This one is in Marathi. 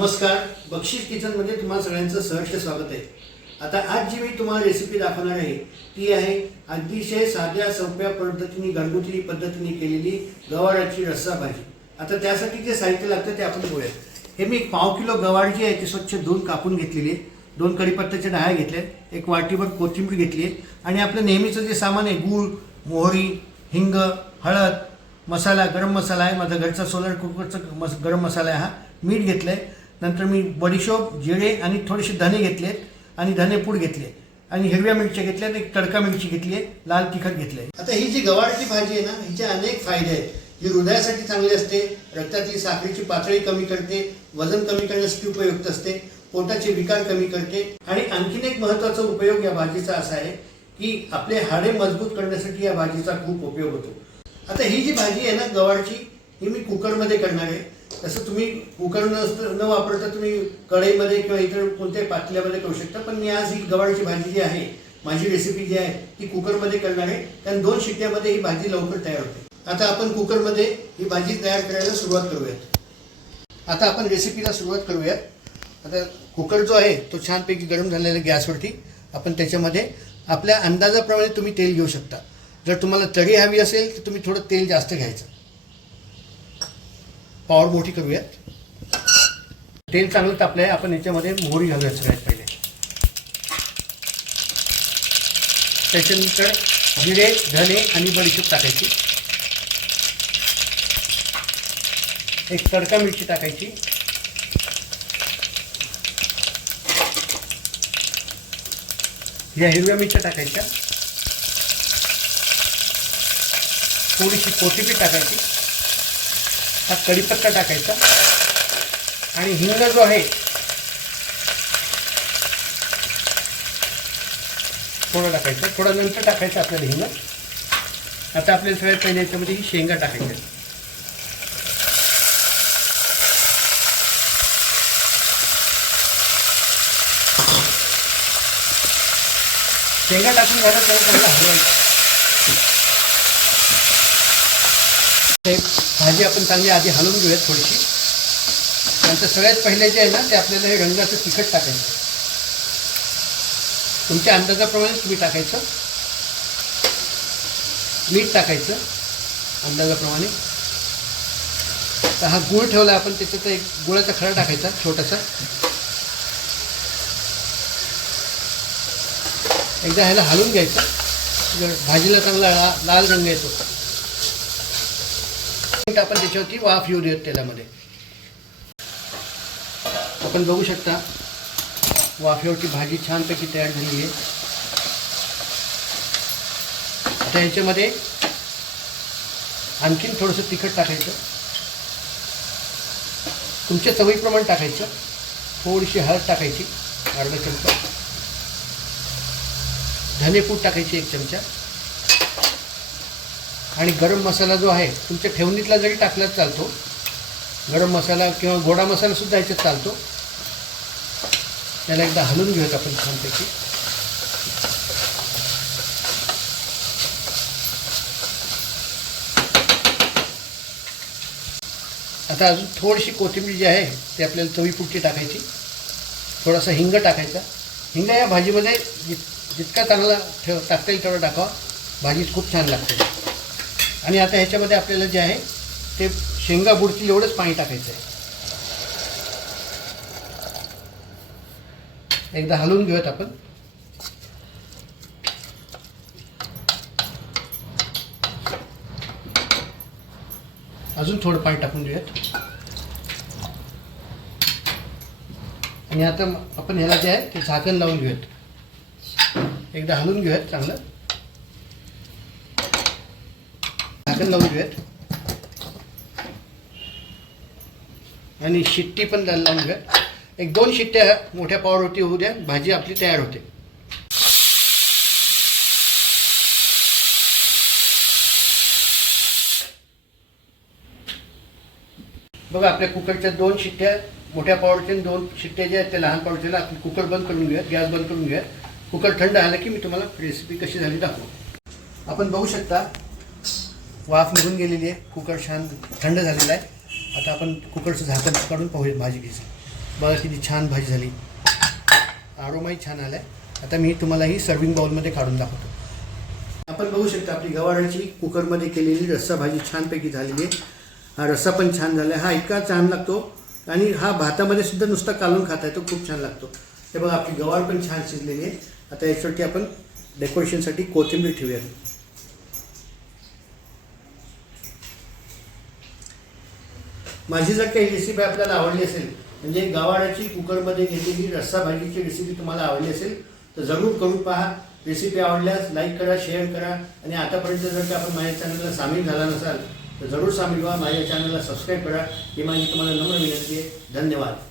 नमस्कार. बक्षीस किचनमध्ये तुम्हाला सगळ्यांचं सहर्ष स्वागत आहे. आता आज जी मी तुम्हाला रेसिपी दाखवणार आहे ती आहे अतिशय साध्या सोप्या पद्धतीने घरगुती पद्धतीने केलेली गवाराची रस्सा भाजी. आता त्यासाठी जे साहित्य लागतं ते आपण बघूया हे मी एक पाव किलो गवार जी आहे ती स्वच्छ धुवून कापून घेतलेली आहे. दोन कढीपत्त्याच्या डाळ्या घेतल्या आहेत, एक वाटीभर कोथिंबीर घेतली आहे. आणि आपलं नेहमीचं जे सामान आहे गूळ मोहरी हिंग हळद मसाला गरम मसाला आहे. माझा घरचा सोलर कुकरचा मस गरम मसाला आहे हा. मीठ घेतलं आहे नंतर मी बडीशोप जिरे आणि थोडेसे धने घेतलेत आणि धनेपूड घेतले. आणि हिरव्या मिरच्या घेतल्या आणि एक तडका मिरची घेतली आहे लाल तिखट घेतले आता ही जी गवारची भाजी आहे ना हिचे अनेक फायदे आहेत. ही हृदयासाठी चांगली असते रक्तातील साखरेची पातळी कमी करते वजन कमी करण्यासाठी उपयुक्त असते पोटाचे विकार कमी करते. आणि आणखीन एक महत्त्वाचा उपयोग या भाजीचा असा आहे की आपले हाडे मजबूत करण्यासाठी या भाजीचा खूप उपयोग होतो. आता ही जी भाजी आहे ना गवारची ही मी कुकरमध्ये करणार आहे. तसं तुम्ही कुकर न न वापरता तुम्ही कढईमध्ये किंवा इतर कोणत्याही पातल्यामध्ये करू शकता. पण मी आज ही गव्हाळची भाजी जी आहे माझी रेसिपी जी आहे ती कुकरमध्ये करणार आहे. कारण दोन शिट्ट्यामध्ये ही भाजी लवकर तयार होते. आता आपण कुकरमध्ये ही भाजी तयार करायला सुरुवात करूयात. आता आपण रेसिपीला सुरुवात करूयात. आता कुकर जो आहे तो छानपैकी गरम झालेला गॅसवरती. आपण त्याच्यामध्ये आपल्या अंदाजाप्रमाणे तुम्ही तेल घेऊ शकता. जर तुम्हाला तळी हवी असेल तर तुम्ही थोडं तेल जास्त घ्यायचं. पॉवर मोठी करूयात. तेल चांगलं तापलं आहे आपण याच्यामध्ये मोहरी घालूयात सगळ्यात पहिले. त्याच्यानंतर जिरे धने आणि बडीशेप टाकायची. एक तडका मिरची टाकायची. या हिरव्या मिरच्या टाकायच्या. थोडीशी कोथिंबीर टाकायची. हा कढीपत्ता टाकायचा. आणि हिंग जो आहे थोडं टाकायचं. थोडं नंतर टाकायचं आपल्याला हिंग. आता आपल्याला सगळ्यात पहिले याच्यामध्ये ही शेंगा टाकायच्या. शेंगा टाकून झालं तर त्यांना हलवायचं. भाजी आपण चांगली आधी हलवून घेऊयात थोडीशी. नंतर सगळ्यात पहिले जे आहे ना ते आपल्याला हे रंगाचं तिखट टाकायचं. तुमच्या अंदाजाप्रमाणे तुम्ही टाकायचं. मीठ टाकायचं अंदाजाप्रमाणे. तर हा गूळ ठेवला आपण त्याच्यात एक गुळाचा खडा टाकायचा छोटासा. एकदा ह्याला हलवून घ्यायचं. जर भाजीला चांगला लाल रंग येतो. आपण त्याच्यावरती वाफ येऊ देत तेलामध्ये. आपण बघू शकता वाफेवरची भाजी छानपैकी तयार झाली आहे. आता ह्याच्यामध्ये आणखीन थोडंसं तिखट टाकायचं. तुमच्या चवीप्रमाणे टाकायचं. थोडीशी हळद टाकायची अर्धा चमचा. धनेपूड टाकायची एक चमचा. आणि गरम मसाला जो आहे तुमच्या ठेवणीतला जरी टाकलाच चालतो. गरम मसाला किंवा गोडा मसालासुद्धा याच्यात चालतो. त्याला एकदा हलवून घेऊयात आपण छानपैकी. आता अजून थोडीशी कोथिंबीर जी आहे ती आपल्याला चवीपुरती टाकायची. थोडासा हिंग टाकायचा. हिंग या भाजीमध्ये जित जितका चांगला ठेव टाकता येईल तेवढं टाकावा. भाजी खूप छान लागते. आणि आता ह्याच्यामध्ये आपल्याला जे आहे ते शेंगा बुडतील एवढंच पाणी टाकायचं आहे एकदा हलवून घेऊयात आपण. अजून थोडं पाणी टाकून घेऊयात आणि आता आपण ह्याला जे आहे ते झाकण लावून घेऊयात. एकदा हलवून घेऊयात चांगलं. झाकण लावून घेऊयात. आणि शिट्टी पण लावून घ्या एक दोन शिट्ट्या मोठ्या पावरवरती होऊ द्या. भाजी आपली तयार होते. बघा आपल्या कुकरच्या दोन शिट्ट्या मोठ्या पावरच्या दोन शिट्ट्या ज्या आहेत त्या लहान पावरच्या आपण कुकर बंद करून घेऊया गॅस बंद करून घेऊया कुकर थंड आला की मी तुम्हाला रेसिपी कशी झाली दाखवू. आपण बघू शकता वाफ निघून गेलेली आहे. कुकर छान थंड झालेला आहे. आता आपण कुकरचं झाकण काढून पाहूया भाजी घ्यायची. बघा किती छान भाजी झाली. आरोमाही छान आला आहे आता मी तुम्हाला ही सर्विंग बाउलमध्ये काढून दाखवतो. आपण बघू शकता आपली गवाराची कुकरमध्ये केलेली रस्सा भाजी छानपैकी झालेली आहे. हा रस्सा पण छान झाला आहे हा इतका छान लागतो. आणि हा भातामध्ये सुद्धा नुसता कालून खाता येतो खूप छान लागतो. ते बघा आपली गवार पण छान शिजलेली आहे. आता याच्यासाठी आपण डेकोरेशनसाठी कोथिंबीर ठेवूया. माझी जर काही रेसिपी आपल्याला आवडली असेल म्हणजे गवाराची कुकरमध्ये घेतलेली रस्सा भाजीची रेसिपी तुम्हाला आवडली असेल तर जरूर करून पहा. रेसिपी आवडल्यास लाईक करा शेअर करा. आणि आतापर्यंत जर का आपण माझ्या चॅनलला सामील झाला नसाल तर जरूर सामील व्हा. माझ्या चॅनलला सबस्क्राईब करा. ही माझी तुम्हाला नम्र विनंती आहे. धन्यवाद.